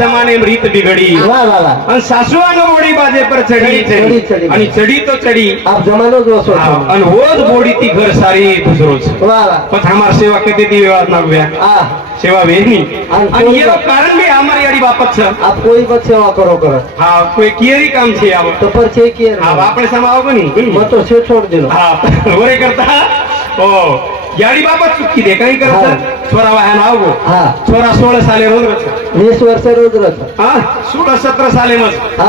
जमाने में रीत बिगड़ी वाह वाह वाह अन सासुआ नो बोड़ी बाजे पर चढ़ी चढ़ी आणि चढ़ी तो चढ़ी आप जमानो जो सो अन होज बोड़ी ती घर सारी दुसरोच वाह वाह पण हमार सेवा किती ती व्यवहार ना गया सेवा वेनी आणि ये कारण भी हमारी याडी बापत छ आप कोई मत सेवा करो करो हां कोई कियरी काम छे आव तो पर छे कियर हां आपने समाव बनी मत तो से छोड़ देलो हां ओरे करता ओ याडी बापत चुकी दे काही करत छोरा वाहन आवगो हां छोरा 16 साले रोज रच 20 वर्ष रोज रच हां 16 17 साले मस हां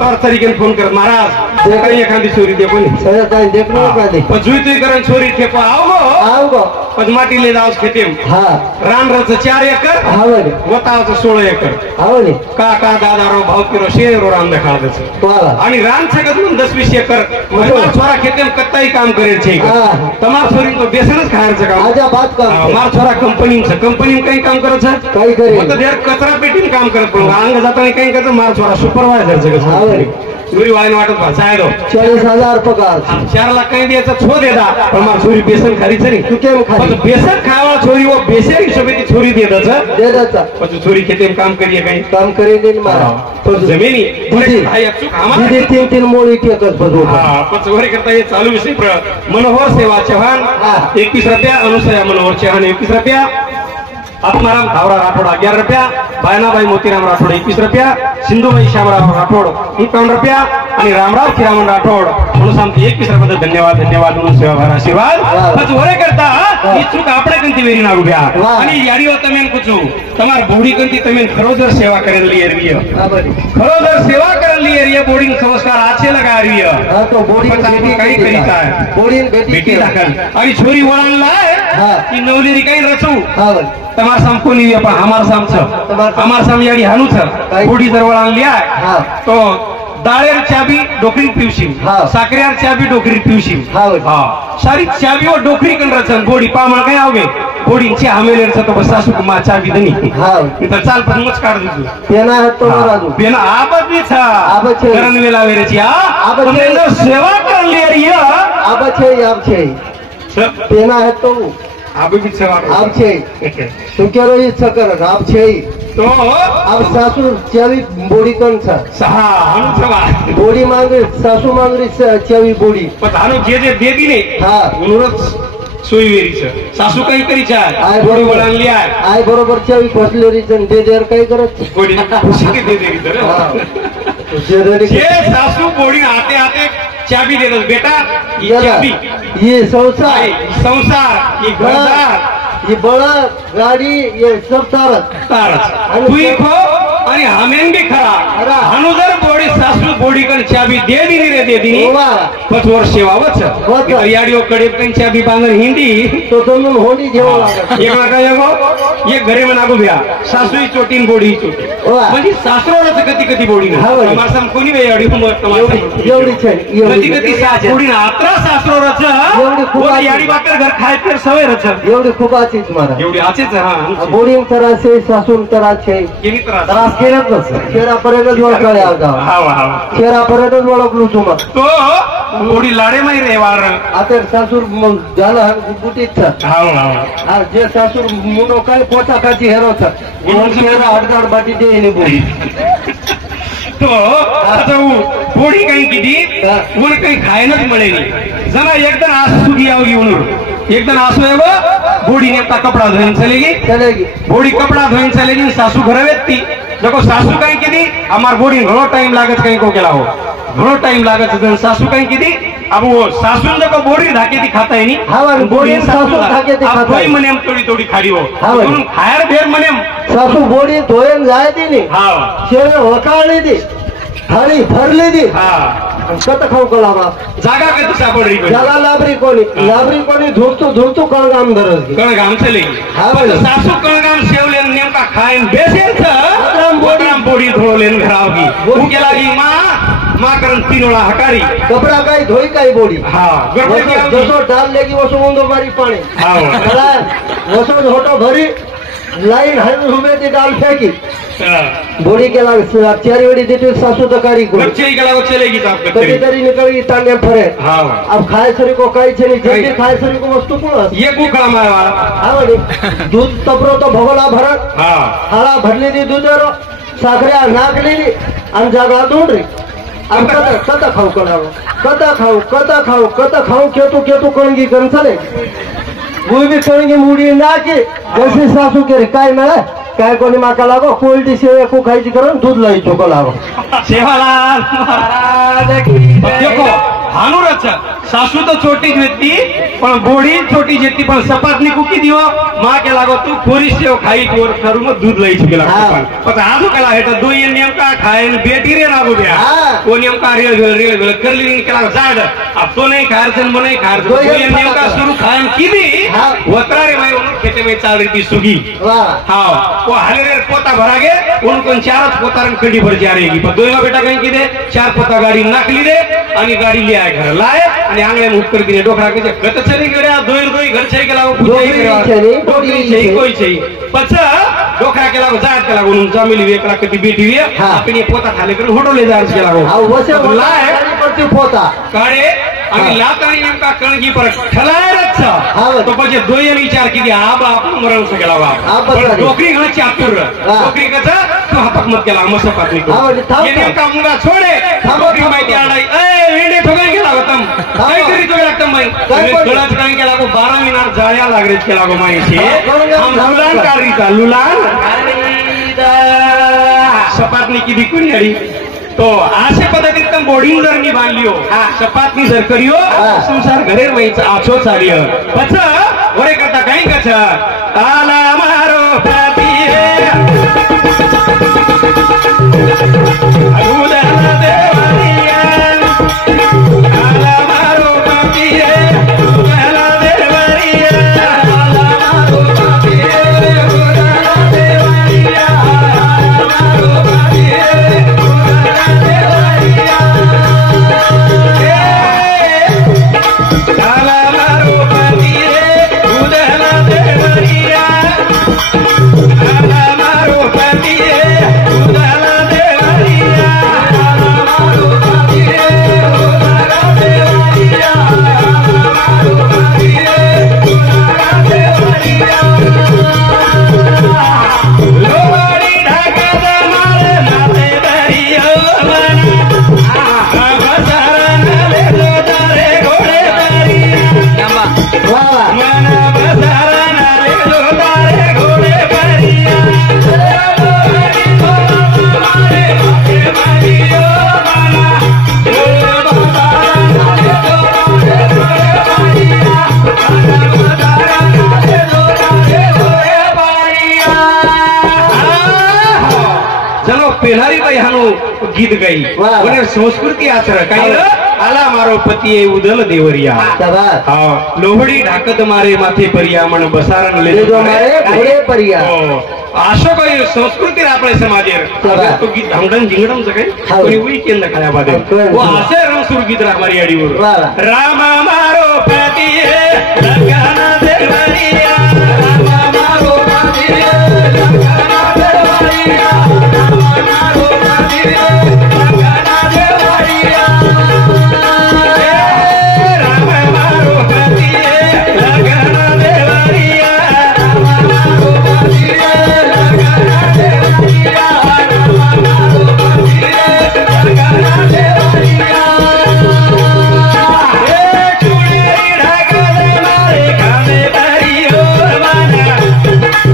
तर तरीके फोन कर महाराज काही एखादी चोरी दे कोणी सर काय देखनो का दे पण जुई तुई करन चोरी ठेपा आवगो पण माटी ले जावस खेते हां रान रच 4 एकर हां वतावच 16 एकर हां काका दादारो भाऊ किरो शेरो रान देखाडच वाह आणि रान सगत 10-20 एकर मार छोरा खेते कत्ताई काम करे छे तमार छोरी तो बेसनच खायचं काम आजा बात काम मार छोरा कंपनी काही काम करत छ काही करे मग देर कचरा पेटीन काम करत पण अंग जाताना काही करत मार छोरा सुपरवायझर सगळं चोरी वाईन वाटत भासायदो 40,000 पगार 4 लाख काही द्यायचा छो देदा पण मार छोरी बेसन खारीच नाही तू केम खाली बेसन खावा छोरी वो बेसन हिशोबे ती छोरी देदाचा पण छोरी खेते काम करिए काही काम करे दिन मारा पण जमिनी दीदी 3-3 मोळी टेकत बजू हां पण वरे करता ये चालू विषय मनोहर सेवा चव्हाण 21 रुपया अनुसया मनोहर चव्हाण 21 रुपया आत्माराम धावरा राठोड 11 रुपया बायनाबाई मोतीराम राठोड 21 रुपया सिंधुबाई श्यामराव राठोड 51 रुपया आणि रामराव किरामन राठोड म्हणून सांगते 21 रुपया धन्यवाद धन्यवाद म्हणून सेवाभार आशीर्वाद पण वरे करता ही चूक आपणे कंती वेरी ना उभ्या आणि याडीओ तमेन कुचू तमार बोडी कंती तमेन खरोदर सेवा करेली एरिय खरोदर सेवा करेली एरिय बोर्डिंग संस्कार आछे लगा एरिय हां तो बोडी काही करीता है बोडी बेटी दाखल आणि छोरी वळणला की नवलेरी काही रचू हां तमार साम कोणी पण हमार साम छ हमार साम याडी हानू छ बोडी जर वळणली आहे हां तो दाळेर चाबी डोकरी पिवशी साखरेर चाबी डोकरी पिवशी हां सारी चाबी और डोकरी कन रचन बोडी पामा काय आवगे बोडी ची हमेलेर छ तो सासू मा चाबी दनी हां इथं चाल पण मच काढ दू पेना तो राजू पेना आबत भी छ आबत छे करन वेला वेरेची आबत सेवा करन लेरिय आबत छे पेना है तो आप भी सेवा आप छे तू केरो ये सकर आप छे तो अब सासू चावी बोडी कोण छ सहा हम सेवा बोडी मांगे सासू मांगरी चावी बोडी पण हानो जे दे दी ने हां उनुरच सोई वेरी छ सासू काही करी छ आय बोडी वळणली आहे आय बरोबर चावी फसलेरी जन दे देर काय करत बोडी खुशी के दे देरी तर जे सासू बोडी आते आते चाबी दे दो बेटा ये चाबी ये संसार ये घरदार ये बड़ा गाड़ी ये सब तारच तुई खो आणि हमेन भी खरा हानु जर बोडी सासू बोडी कन चाबी दे दिनी रे दे दिनी 5 वर्ष सेवावच याडिओ कडे कन चाबी बांधन हिंदी तो दोनों होडी जेव लागत एक लागा येगो ये घरे मनागो ब्या सासूई चोटीन बोडी चोटी म्हणजे सासरोच कधी कधी बोडी ना सम कोणी वे याडिओ एवढी छे कधी कधी सास बोडी ना अत्रा सासरोच एवढी खूप याडी बाकर घर खाय तर सवय रच एवढी खूप आची तुम्हाला एवढी आचेच हां बोडी तरह से सासून तरह छे किनी त्रास केलंच शेरा पर्यंतच ओळखले आवता हां शेरा पर्यंतच ओळखलो तुम तो बोडी लाडे मै रे वार आता सासूर झाला गुटीत हां जे सासूर मुनो काय पोचा काची हेरो छ शेरा हडदाड बाटी दे ने बोडी तो आता बोडी काही किती वर काही खायनच मिळे नाही जना एकदम आसू घ्यावी म्हणून एकदम आसू आहे वो बोडी ने कपड़ा धोइन चलेगी बोडी कपड़ा धोइन चलेगी सासू घर वेती देखो सासू काही किती हमार बोडी घणो टाइम लागत काही को केला हो घणो टाइम लागत सासू काही किती अब वो सासू देखो बोडी ढाके ती खाता है नी हां बोडी सासू ढाके ती खाता कोई मनेम थोड़ी थोड़ी खाड़ी हो म्हणून खायर भेर मनेम सासू बोडी धोयन जाय ती नी हां शेर वकाळली ती थाळी भरली ती हां कत खाऊ कलावा जागा कधी सापडली जागा लाबरी कोणी धुरतो कळगाम धरत कळगाम चलेगी हां सासू कळगाम सेवले नेमका खायन बेसेल बोडराम बोडी धोलेन घरावगी भूके लागी मां करन तीनोळा हकारी कपड़ा काही धोई काही बोडी हां जसो डाल लेगी वसो मुंदो मारी पाणी हां वसो होटो भरी लाइन हर हुमे ती डाल फेंकी बोडी के लाग चारी वडी देते सासू तकारी को बच्चे के लाग चलेगी तो आपका कभी तरी निकल गई ताने फरे हां अब खाए सरी को काई छे नहीं जल्दी खाए सरी को वस्तु कोण ये कुकड़ा मारवा हां दूध तपरो तो भगोला भरत हां हाळा भरली दी दूधरो साखऱ्या नाकलेली आणि जागा दोंडरी आणि कथा खाऊ करावं कथा खाऊ केतू कणगी करून चाले मुळी कणगी मुडी नाकी कशी सासू केली काय मिळा काय कोणी माका लागो कोल्डी सेवा को खायची करून दूध लाई चोको लागो सेवालाल महाराज की देखो हानूरच सासू तो छोटी व्यक्ती पण गोडी छोटी जेती पण सपातनी कुकी दियो माँ के लागो तू पूरी सेव खाई तोर करू मग दूध लई चुकेला पण आजू केला हे तर दोन नियम का खायन बेटी रे लागो बया को नियम का रेल करली केला जाड अब तो नहीं खारसन मने खारसन दोन नियम का शुरू खायन कीदी वतरा रे भाई उन खेते में चाल रही थी सुगी हां वो हले रे पोता भरागे उनको चारच पोतारन कडी भर जा रहेगी पण दोन बेटा कहीं कीदे चार पोता गाडी नाकली रे आणि गाडी ले आए घर लाए आणि आंगळे मुख कर दिए डोकरा के गत छरी गड्या दोई घर छई केला कोई छई पछ डोकरा केला जात केला उन जमिली वेकला कती बेटी वे अपनी पोता खाले कर होडोले जार्ज केला हो वसे लाए पड़ती पोता काडे आणि लातानी नेमका कणगी पर ठलायच तो म्हणजे दोन विचार की आबा आपण मरण सगळा वा डोकरी घरची आतुर डोकरी कसा तू हापक मत केला मसपातनी को ये नेमका मुंगा छोडे डोकरी माहिती आडाई ए वेडे ठोगाय गेला होतम काय करी तो लागतम बाई कळच काय केला को 12 मिनिट जाळ्या लागरेच केला गो माहिती हम लुलान कारीता लुलान सपातनी की दिकुनी आली तो अशा पद्धतीत बोर्डिंग जर मी बांधलियो सपातनी जर करियो संसार घरे व्हायचं आछो चालियो पछ वरे करता काही कछ आला मारो पापिये उदाला देवारिया आला मारो पापिये उदाला देवारिया आला मारो पापिये उदाला देवारिया आला मारो पापिये गीत गाई संस्कृती आचर काही आला मारो पती उदल देवरिया लोहडी ढाकत मारे माथे परिया मन बसारण ले परिया अशा काही संस्कृती आपल्या समाजेर तो गीत धामडन जिंगडम सगळे कोणी उई केंद्र खाल्या बादे वो असे रंगसूर गीत रामारी अडीवर राम मारो पती लंगाना देवरिया राम मारो पती लंगाना देवरिया राम मारो पती लंगाना देवरिया राम मारो पती लंगाना देवरिया राम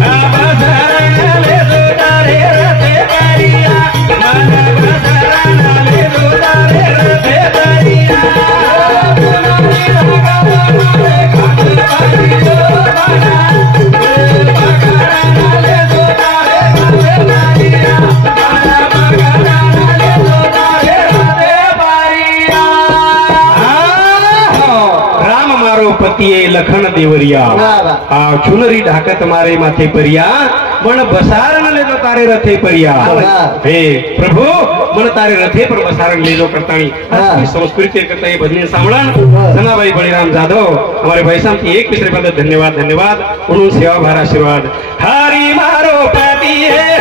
मारो पती लंगाना देवरिया राम मारो पती लंगाना देवरिया लखन देवरिया चुनरी ढाकत मारे माथे परिया मन बसारण ले जो तारे रथे परिया हे प्रभु मन तारे रथे पर बसारण ले जो करतानी संस्कृति करता ये भजन सामळण सनाबाई बळीराम जाधव हमारे भाई साहब की एक पिछले पद धन्यवाद धन्यवाद उन्होंने सेवा भार आशीर्वाद हरि मारो पाती है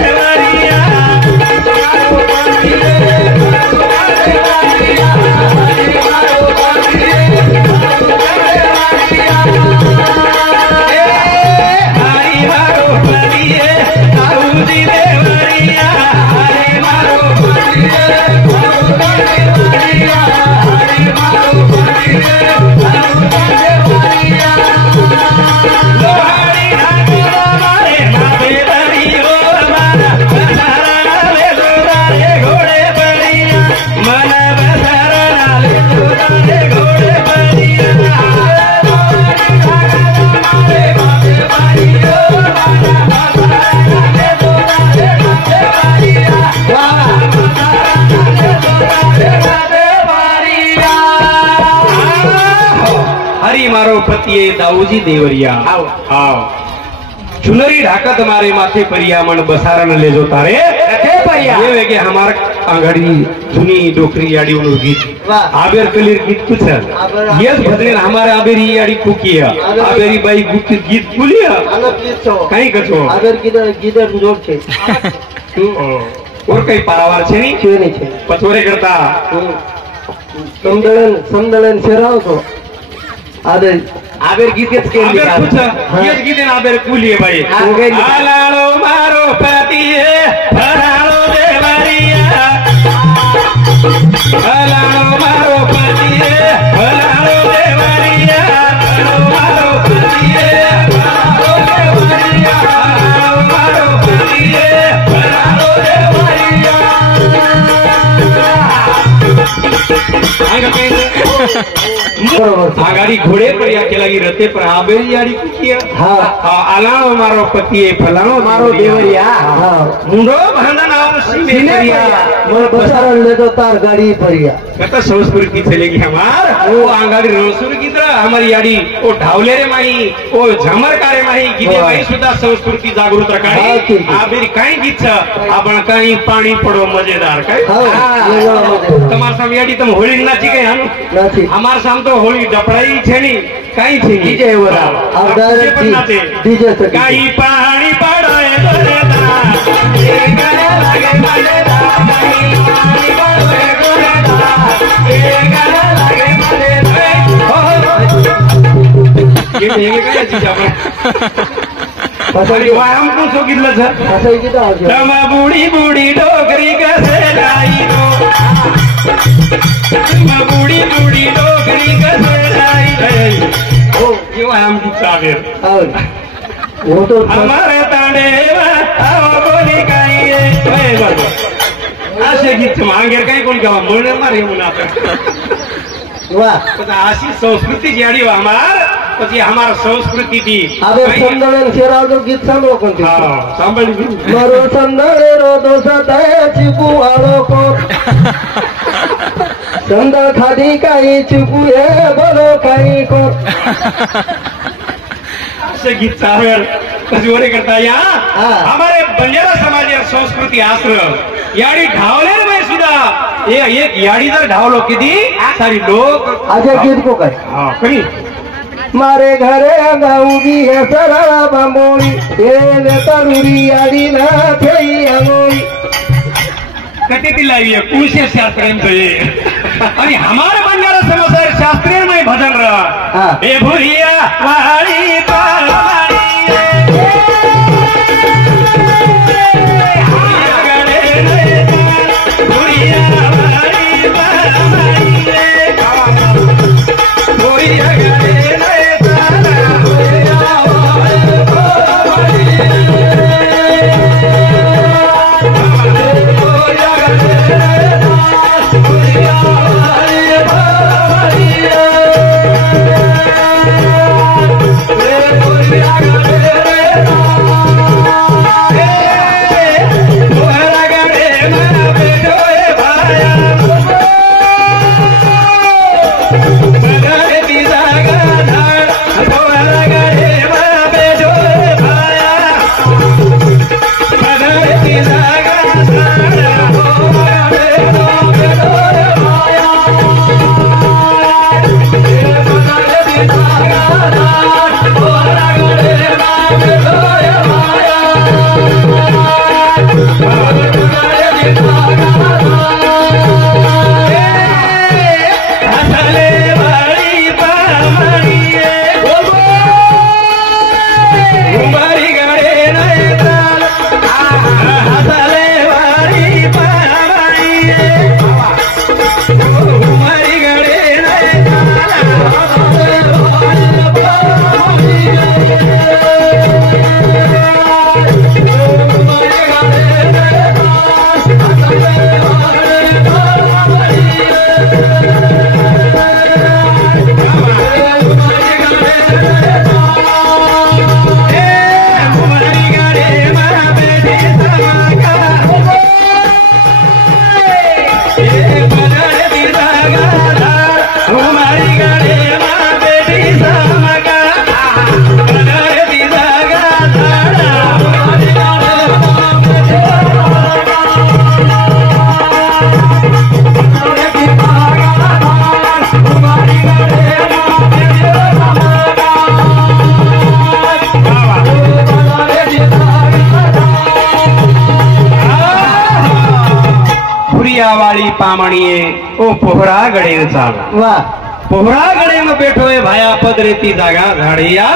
देवरिया मारो पाती है जी देवरिया हाँ चुनरी ढाकत मारे माथे परिया मन बसारन ले जो तारे ये वेगे हमार आंगड़ी सुनी डोकरी याडी उन गीत वाह। आबेर कलीर गीत कुछ ये भजन हमारे आबेरी याडी कुकिया आबेरी बाई गीत कुलिया आना प्लीज छो कहीं कछो आगर गीदर जोर छे और कई पारावार छे नहीं छे नहीं छे पछोरे करता समदलन शेराव तो आदर आगर गीत के आबेर कुछ ये गीत ने आबेर कुलिए भाई आलालो मारो पतिए फरालो देवरिया आलालो मारो पतिए फरालो देवरिया मारो पतिए फरालो देवरिया मारो पतिए फरालो देवरिया आगाड़ी घोड़े पर या के लगी रहते पर आबेरी यारी किया हाँ आलानो मारो पतिए फलानो मारो देवरिया हाँ मुंडो भांडा नाव सीने परिया मोर बसारन ले तो तार गाड़ी परिया कत संस्कृति चलेगी हमार वो आंगाड़ी रोसुर की तरह हमारी यारी वो ढावले रे माही वो झमर कारे माही गीते माही सुद्धा संस्कृति जागृत रखाई आबेरी काई गीत आपण काई पाणी पडो मजेदार काय તમાર સામે યાડી તમ હોળી નાચી ગઈ હાનું नाची અમાર સામ તો હોળી ડપડાઈ છે ની કાઈ છે डीजे वाला अब डायरेक्ट डीजे से કાઈ પાણી પડાય દરેદા એ ગાને લાગે મલેદા કાઈ પાણી પડાય દરેદા એ ગાને લાગે મલેદા ये नेगे काय चीज आपण वायम को सो कितलं सर असं की तर तमा बुडी बुडी डोकरी कसे लाई दो तमा बुडी बुडी डोकरी कसे लाई हो ये वायम की चावेर वो तो हमारे तांडे आवा बोली काही ओए बाबा असे गीत मांगेर काही कोण गावा म्हणले मारे म्हणा वाह पण अशी संस्कृती जी हमार પછી हमार संस्कृति थी अबे संदलन शेराव जो गीत सांभळो कोणते हां सांभाळी मारो संदळे रो दोसा ताय चिपू आलो को संद खादी काही चिपू हे बोलो काही को असे गीत चावेर जोरे करता या हमारे बंजारा समाज या संस्कृती आश्रम याडी ढावलेर में सुद्धा ये एक याडी जर ढावलो किती सारी लोक आज गीत को काय हां करी मारे घरे गाऊ भी है सरला बांबोळी हे नेतरुरी आडी ना थई अंगोळी कते ती लावी है कुशे शास्त्रीय ये आणि हमारे बंजारा समाज शास्त्रीय में भजन रहा ए भुरिया वाली पावाली वाली पामणीये ओ पोहरा गडे चाल वा पोहरा गडे में बैठो है भाया पदरेती जागा झाड़िया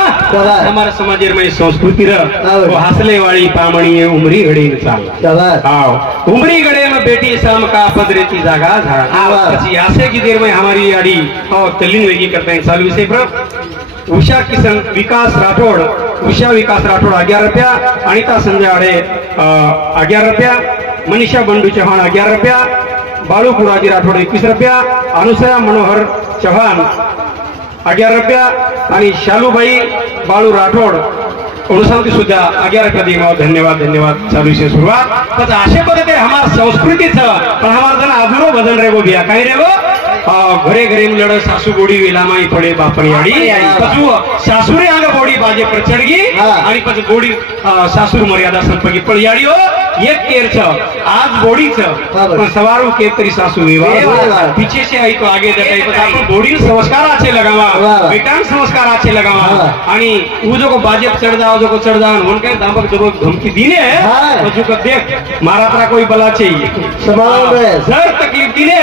हमारे समाज में संस्कृति वो हसले वाली पामणीये उमरी गडे चाल आओ उमरी गडे में बेटी शाम का पदरेती जागा झाड़ પછી आशे की देर में हमारी आड़ी और तल्लीन वेगी करते हैं चालू विषय पर उषा किशन विकास राठोड उषा विकास राठोड 11 रुपया अनिता संजय आडे 11 रुपया मनीषा बंडू चौहान 11 रुपया बाळू पुराजी राठोड 21 रुपया अनुसया मनोहर चौहान 11 रुपया आणि शालूबाई बाळू राठोड उनसांती सुद्धा 11 रुपया देवा धन्यवाद धन्यवाद चालू से सुरुवात तर अशा पद्धतीने हमार संस्कृतीचं पण हमार जण अधुरो बदल रे गो बिया काय रे गो घरे घरे में लड़ सासू बोड़ी वेलामाई पड़े बापनी आड़ी पछू सासुरे आंग बोड़ी बाजे पर चढ़गी आणि पछ बोड़ी सासुर मर्यादा संपगी पड़ियाड़ी हो एक केर छ आज बोड़ी छ पण सवारू के तरी सासू वेवा पीछे से आई तो आगे जाता है आपण बोड़ी संस्कार अच्छे लगावा बेटान संस्कार अच्छे लगावा आणि वो जो को बाजे पर चढ़ जाओ जो को चढ़ जाओ उनके दामक जो धमकी दीने है तो को देख मारा तरा कोई बला चाहिए जर तकलीफ दीने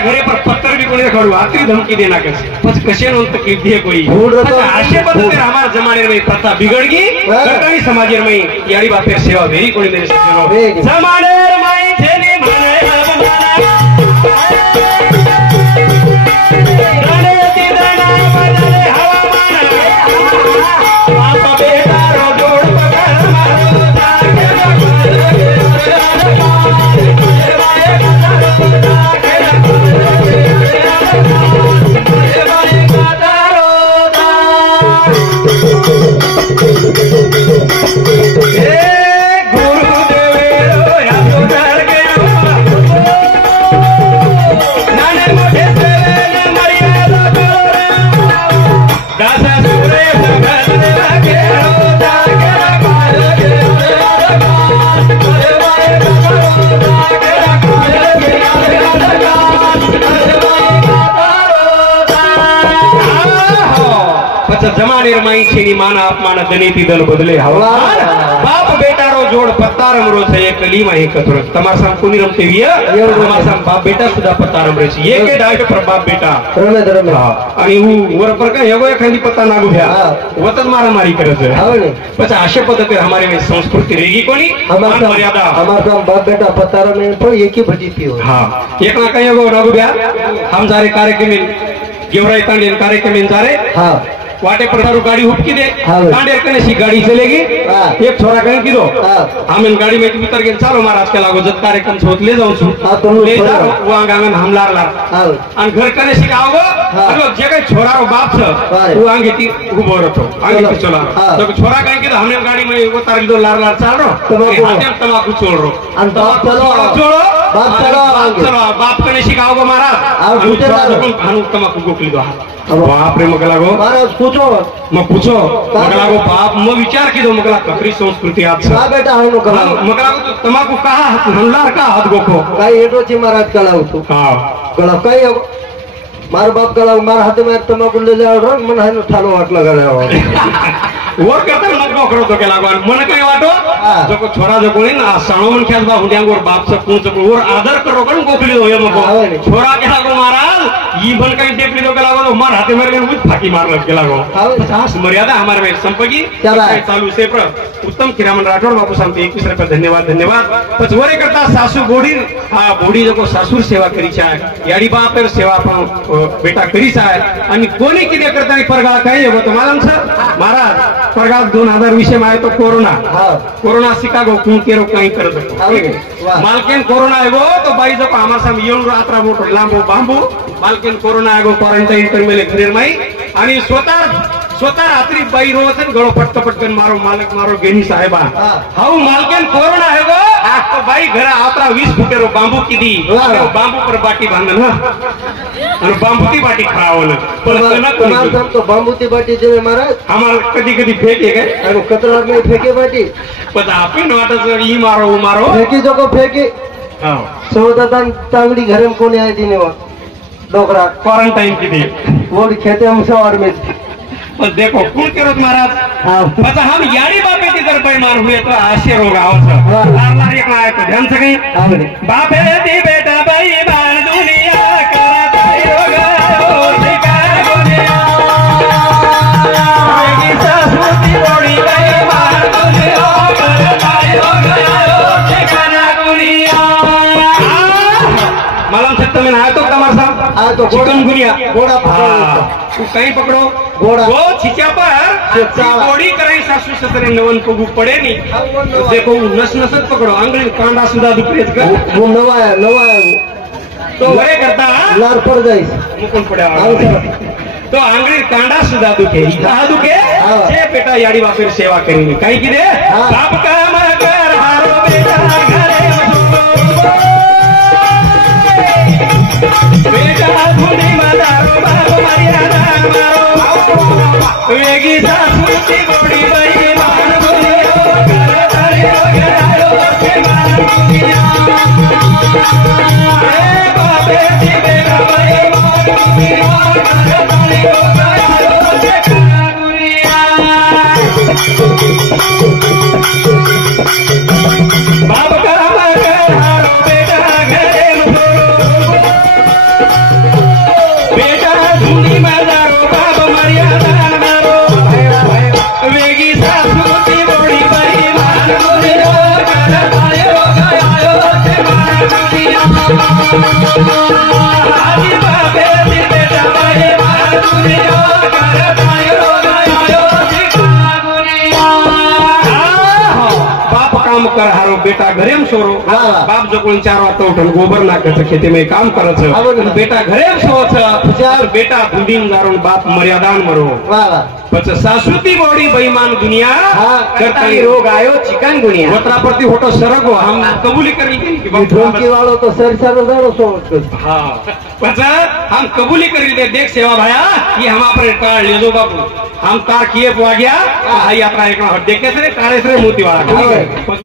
घरे पर पत्थर भी कोणी खड़ू आखरी धमकी देना कैसे कसे नोंद तकलीफ दिए कोई अशे पद्धति हमारे जमाने में प्रथा बिगड़ गई सरकारी समाज में यारी बात सेवा भेरी कोणी मेरे सज्जनों जमाने में थेने माने जमाने माई छेनी माना अपमान दनेती दल बदले हवा बाप बेटा रो जोड़ पत्तारम रो छे एक कलीमा एक कथुर तमासा कोनी रमते विया तमासा बाप बेटा सुदा पत्तारम रे छे एक डायट पर बाप बेटा रमे धरमे आणि वर पर का एगो एखादी पत्ता नागू भ्या वतन मारा मारी करे छे પછી આશે પદ્ધતિ हमारे में संस्कृति रेगी कोनी मान मर्यादा हमारा बाप बेटा पत्तारम में तो एक ही भजी पियो हां एक ना कहीं एगो नागू भ्या हम जारे कार्यक्रम गेवराई तांडे कार्यक्रम में जारे हां वाटे पर सारू गाड़ी हुपकी दे कांडे कने सी गाड़ी चलेगी एक छोरा कने की दो हम इन गाड़ी में उतर के चलो महाराज के लागो जत कार्यक्रम छोत ले जाऊं छु ले जा वो आंगन हमलार ला अन घर कने सी आओगो अरे जे के छोरा रो बाप छ वो आंगे ती उबो रतो आंगे की चला तो छोरा कने की हमने गाड़ी में उतार दो लार लार चल रो हाथे तमाकू छोड़ रो अन बाप चलो छोड़ो बाप चलो बाप कने सी आओगो महाराज और दूसरे हानु तमाकू गोकली दो बाप रे मगला गो महाराज पूछो मैं पूछो मगला गो बाप मैं विचार की दो मगला ककरी संस्कृति आज का बेटा है मगला को तमाकू कहा हमलार का हाथ गोको काय एटो छी महाराज कलाऊ तू हां कला काय मार बाप कलाऊ मार हाथ में तमाकू ले जाओ रो मन है ठालो वाट लगा रहा वर करता मत करो तो के लागवान मन काय वाटो जो को छोरा जो कोणी ना साणोन ख्यास बा हुंड्या गोर बाप से पूछ और आदर करो कन गोखली होय मको छोरा के लागो महाराज ई बन काय देखली तो के लागो मार हाथे मार के उच फाकी मार लग के लागो 50 मर्यादा हमारे में संपगी चालू से पर उत्तम किरामन राठौड़ बापू साहब 21 रुपया धन्यवाद धन्यवाद पछवरे करता सासू बोडी बोडी जो को सासुर सेवा करी छाय याडी बाप पर सेवा पण बेटा करी छाय आणि कोणी किती करता परगाळ काय हो तो मालूम छ महाराज परगाळ 2020 में आए तो कोरोना कोरोना शिकागो क्यों केरो कहीं कर दो मालकिन कोरोना आगो तो बाई जो हमारे सामने येऊन रात्रा मोठो लांबो बांबू मालकिन कोरोना आगो क्वारंटाइन कर मेले घरेर माई आणि स्वतः रात्री बाई रोज गळो पटकन मारो मालक मारो गेनी साहेबा हाउ मालकिन कोरोना आगो तो बाई घरा आत्रा 20 फुटेरो बांबू की दी बांबू पर बाटी बांधन और बांबूती बाटी खावल पण तो बांबूती बाटी जे महाराज हमार कधी फेके गए और कतरा में फेके बाटी पता आपण वाटच ई मारो फेकी जो को फेकी हां सौदा तांगड़ी घर में कोने आई दिने वा डोकरा क्वारंटाइन की दी वो खेते हम सवार में पर देखो कौन करो महाराज पता हम यारी बापे की तरफ मार हुए तो आश्चर्य होगा और लार एक ना है तो ध्यान से कहीं बापे दी बेटा बेईमान दुनिया करत योग आयो ठिकाण गुनिया वेगी सासूची बोडी बेईमान दुनिया करत योग आयो ठिकाण गुनिया मालूम सकता मैं आया तो कमर साहब आया तो चिकन गुनिया घोड़ा पकड़ो तू कहीं पकड़ो घोड़ा वो छिचा पर बोडी कराई सासू ससरे नवन को पड़े नहीं तो देखो नस नसत पकड़ो आंगली कांडा सुधा दुपरेज कर वो नवाया वो तो वरे करता लार पड़ जाई मुकुन पड़ा आंसर तो आंगली कांडा सुधा दुखे कहा दुखे छे बेटा याड़ी वापिर सेवा करेंगे कहीं की दे बाप का मगर हारो बेटा घरे बेटा धुनी मदारो बाबू मर्यादा मारो वेगी सासूची बोडी बेईमान दुनिया करत योग आयो ठिकाण गुनिया ए बाबे ती बेटा बेईमान दुनिया करत योग आयो ठिकाण गुनिया बाप का मगर हारो बेटा घरे बेटा धुनी मदारो बाबू मर्यादा मारो वेगी सासूची बोडी बेईमान दुनिया करत योग आयो ठिकाण गुनिया आजी बाबे ती बेटा बेईमान दुनिया करत योग आयो ठिकाण गुनिया बाप काम कर हारो बेटा घरेम सोरो बाप जो कोण 4 वाजता उठून गोबर नाकायचं खेतीमध्ये काम करायचं बेटा घरेम सोच बेटा धुंदीन जारून बाप मर्यादान मरो पच सासूती बॉडी बेईमान दुनिया करता रोग आयो चिकन गुनिया वत्राप्रती होतो सरगो हम कबूली करेंगे कि ढोलकी वालों तो सर जानो सोच हाँ पच हम कबूली करेंगे देख सेवा भाया कि हम अपने कार ले दो बाबू हम कार किए बुआ गया यात्रा एक देखे से काले से मोती वाला